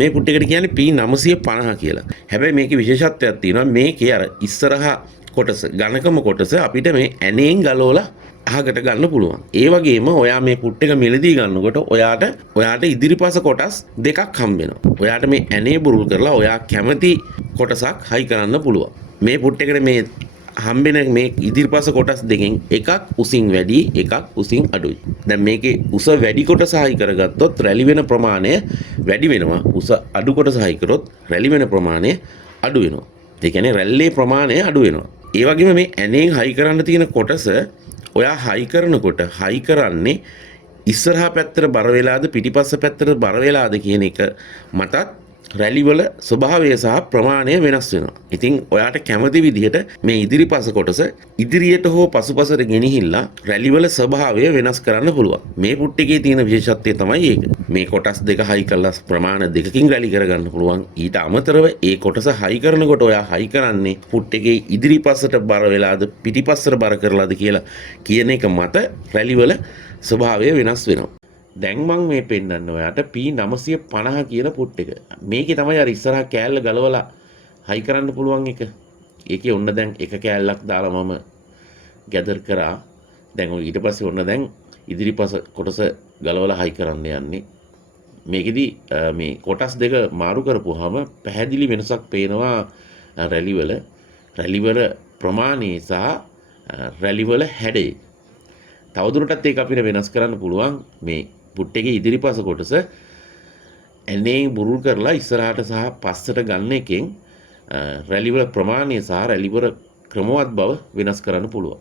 මේ පුට් එකට කියන්නේ P950 කියලා. හැබැයි මේකේ විශේෂත්වයක් තියෙනවා. මේකේ අර ඉස්සරහා කොටස ඝනකම කොටස අපිට මේ ඇණයෙන් ගලවලා අහකට ගන්න පුළුවන්. ඒ වගේම ඔයා මේ පුට් එක මිලදී ගන්නකොට ඔයාට ඉදිරිපස කොටස් දෙකක් හම්බ වෙනවා. ඔයාට මේ ඇණේ බුරුල් කරලා ඔයා කැමති කොටසක් හයි කරන්න පුළුවන්. මේ පුට් එකට මේ හම්බෙන මේ ඉදිරිපස කොටස් දෙකෙන් එකක් උසින් වැඩි එකක් උසින් අඩුයි. දැන් මේකේ උස වැඩි කොටස හයි කරගත්තොත් රැලි වෙන ප්‍රමාණය වැඩි වෙනවා. උස අඩු කොටස හයි කරොත් රැලි වෙන ප්‍රමාණය අඩු වෙනවා. ඒ කියන්නේ රැල්ලේ ප්‍රමාණය අඩු වෙනවා. ඒ වගේම මේ ඇණෙන් හයි කරන්න තියෙන කොටස ඔයා හයි කරනකොට හයි කරන්නේ ඉස්සරහා පැත්තට බර වෙලාද පිටිපස්ස පැත්තට බර වෙලාද කියන එක මතත් රැලිවල ස්වභාවය සහ ප්‍රමාණය වෙනස් වෙනවා. ඉතින් ඔයාට කැමති විදිහට මේ ඉදිරිපස කොටස ඉදිරියට හෝ පසුපසට ගෙනහිල්ලා රැලිවල ස්වභාවය වෙනස් කරන්න පුළුවන්. මේ පුට් එකේ තියෙන විශේෂත්වය තමයි ඒක. මේ කොටස් දෙක හයි කරලා ප්‍රමාණ දෙකකින් රැලි කරගන්න පුළුවන්. ඊට අමතරව ඒ කොටස හයි කරනකොට ඔයා හයි කරන්නේ පුට් එකේ ඉදිරිපසට බර වෙලාද පිටිපස්සට බර කරලාද කියලා කියන එක මත රැලිවල ස්වභාවය වෙනස් වෙනවා. දැන් මම මේ පෙන්නන්න ඔයාට P950 කියන පුට් එක. මේකේ තමයි අර ඉස්සරහා කෑල්ල ගලවලා හයි කරන්න පුළුවන් එක. ඒකේ ඔන්න දැන් එක කෑල්ලක් දාලා මම ගැදර් කරා. දැන් ඊට පස්සේ ඔන්න දැන් ඉදිරිපස කොටස ගලවලා හයි කරන්න යන්නේ. මේකෙදි මේ කොටස් දෙක මාරු කරපුවාම පැහැදිලි වෙනසක් පේනවා රැලිවල ප්‍රමාණය සහ රැලිවල හැඩය. තවදුරටත් ඒක අපිට වෙනස් කරන්න පුළුවන්. මේ පුට් එකේ ඉදිරිපස කොටස ඇණයෙන් බුරුල් කරලා ඉස්සරහට සහ පස්සට ගන්න එකෙන් රැලිවල ප්‍රමාණය සහ රැලිවල ක්‍රමවත් බව වෙනස් කරන්න පුළුවන්.